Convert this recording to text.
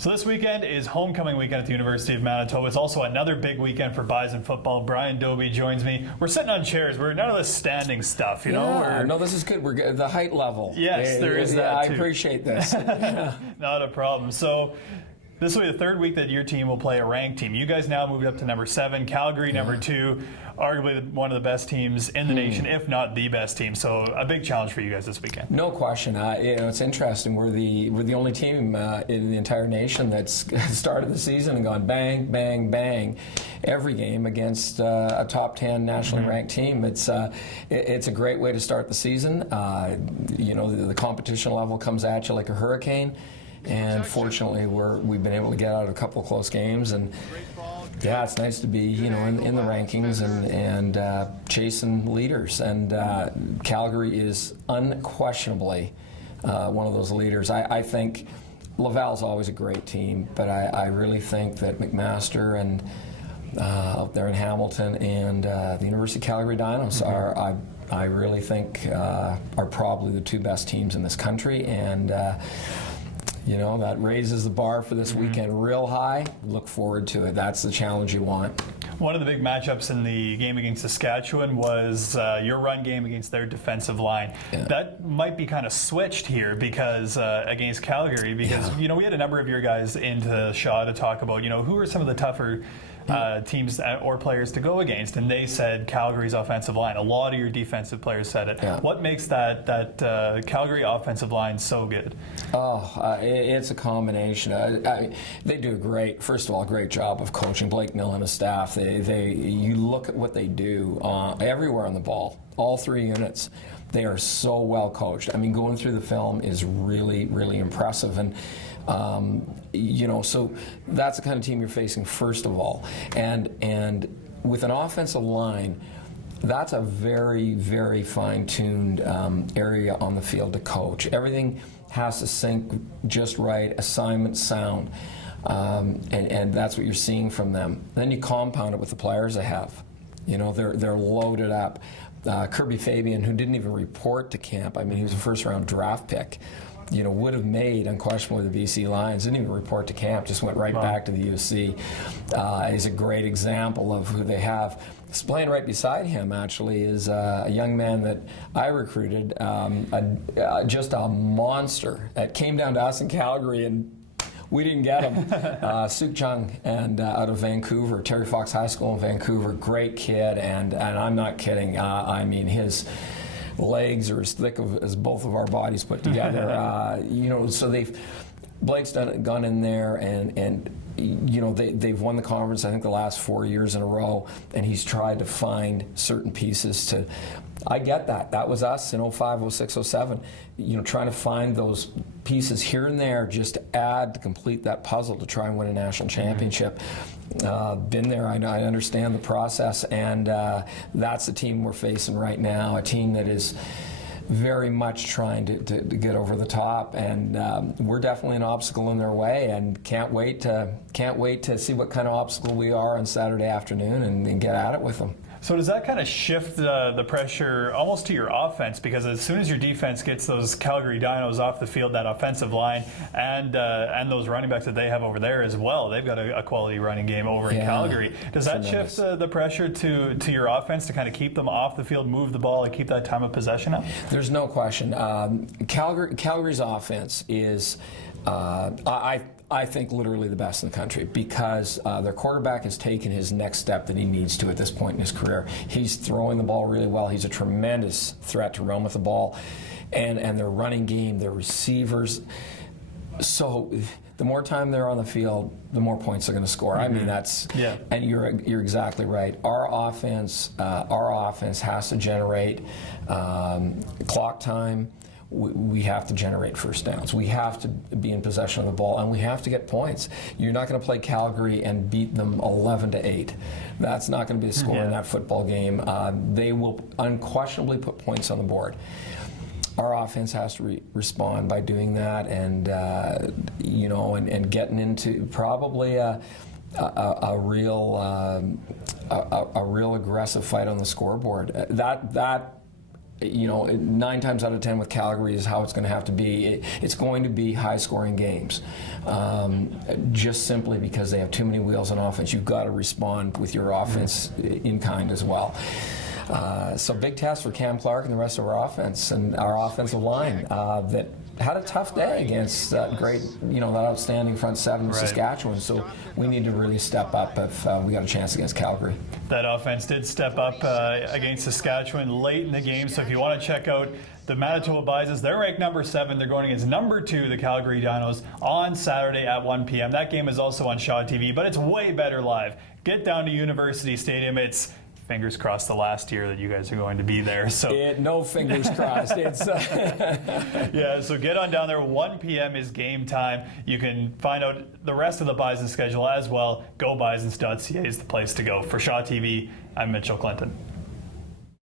So this weekend is homecoming weekend at the University of Manitoba. It's also another big weekend for Bison football. Brian Dobie joins me. We're sitting on chairs. We're none of this standing stuff, you know. No, this is good. We're good. The height level. Yes, there is that too. I appreciate this. Not a problem. So this will be the third week that your team will play a ranked team. You guys now moved up to number 7. Calgary, number 2. Arguably one of the best teams in the nation, if not the best team. So a big challenge for you guys this weekend. No question. It's interesting. We're the only team in the entire nation that's started the season and gone bang, bang, bang every game against a top 10 nationally ranked team. It's a great way to start the season. The competition level comes at you like a hurricane. And fortunately, we've been able to get out a couple of close games, and yeah, it's nice to be in the rankings and chasing leaders. And Calgary is unquestionably one of those leaders. I think Laval's always a great team, but I really think that McMaster and out there in Hamilton and the University of Calgary Dinos are. I really think are probably the 2 best teams in this country, and. That raises the bar for this weekend real high. Look forward to it. That's the challenge you want. One of the big matchups in the game against Saskatchewan was your run game against their defensive line. Yeah. That might be kind of switched here because against Calgary, because we had a number of your guys into Shaw to talk about who are some of the tougher teams or players to go against, and they said Calgary's offensive line. A lot of your defensive players said it. Yeah. What makes that Calgary offensive line so good? It's a combination. They do first of all, a great job of coaching. Blake Mill and his staff. You look at what they do everywhere on the ball. All 3 units. They are so well coached. I mean, going through the film is really, really impressive. And so that's the kind of team you're facing first of all. And with an offensive line, that's a very, very fine-tuned area on the field to coach. Everything has to sync just right, assignment sound, and that's what you're seeing from them. Then you compound it with the players they have. They're loaded up. Kirby Fabian, who didn't even report to camp, I mean, he was a first-round draft pick, would have made, unquestionably, the BC Lions. Didn't even report to camp, just went right back to the UC. He's a great example of who they have. Playing right beside him, actually, is a young man that I recruited, just a monster. That came down to us in Calgary, and we didn't get him. Suk Chung, and out of Vancouver, Terry Fox High School in Vancouver. Great kid, and I'm not kidding. I mean, his legs are as thick as both of our bodies put together. So Blake's gone in there, and they've won the conference, I think, the last 4 years in a row, and he's tried to find certain pieces to. I get that. That was us in 05, 06, 07. Trying to find those pieces here and there just to add to complete that puzzle to try and win a national championship. Been there. I understand the process, and that's the team we're facing right now. A team that is very much trying to get over the top, and we're definitely an obstacle in their way, and can't wait to see what kind of obstacle we are on Saturday afternoon and get at it with them. So does that kind of shift the pressure almost to your offense? Because as soon as your defense gets those Calgary Dinos off the field, that offensive line, and those running backs that they have over there as well, they've got a quality running game over in Calgary. Does that shift the pressure to your offense to kind of keep them off the field, move the ball, and keep that time of possession up? There's no question. Calgary's offense is, I think, literally the best in the country, because their quarterback has taken his next step that he needs to at this point in his career. He's throwing the ball really well. He's a tremendous threat to run with the ball. And their running game, their receivers. So the more time they're on the field, the more points they're going to score. I mean, and you're exactly right. Our offense has to generate clock time. We have to generate first downs. We have to be in possession of the ball, and we have to get points. You're not going to play Calgary and beat them 11-8. That's not going to be a score in that football game. They will unquestionably put points on the board. Our offense has to respond by doing that, and and getting into probably a real aggressive fight on the scoreboard. That 9 times out of 10 with Calgary is how it's going to have to be. It's going to be high-scoring games, just simply because they have too many wheels on offense. You've got to respond with your offense in kind as well. So big test for Cam Clark and the rest of our offense and our offensive line that had a tough day against that great, that outstanding front seven in Saskatchewan. So we need to really step up if we got a chance against Calgary. That offense did step up against Saskatchewan late in the game. So if you want to check out the Manitoba Bisons, they're ranked number 7. They're going against number 2, the Calgary Dinos, on Saturday at 1 p.m. That game is also on ShawTV, but it's way better live. Get down to University Stadium. It's fingers crossed the last year that you guys are going to be there. So no fingers crossed. It's yeah, so get on down there. 1 p.m. is game time. You can find out the rest of the Bison schedule as well. GoBisons.ca is the place to go. For ShawTV, I'm Mitchell Clinton.